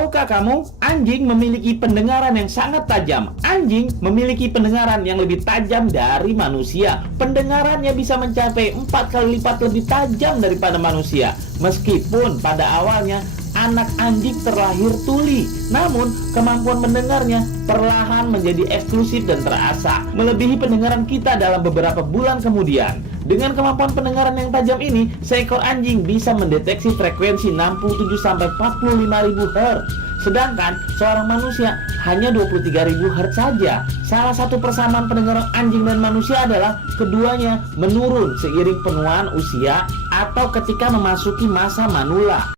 Tahukah kamu, anjing memiliki pendengaran yang sangat tajam. Anjing memiliki pendengaran yang lebih tajam dari manusia. Pendengarannya bisa mencapai 4 kali lipat lebih tajam daripada manusia. Meskipun pada awalnya anak anjing terlahir tuli, namun kemampuan mendengarnya perlahan menjadi eksklusif dan terasa melebihi pendengaran kita dalam beberapa bulan kemudian. Dengan kemampuan pendengaran yang tajam ini, seekor anjing bisa mendeteksi frekuensi 67-45 ribu Hz. Sedangkan seorang manusia hanya 23 ribu Hz saja. Salah satu persamaan pendengaran anjing dan manusia adalah keduanya menurun seiring penuaan usia atau ketika memasuki masa manula.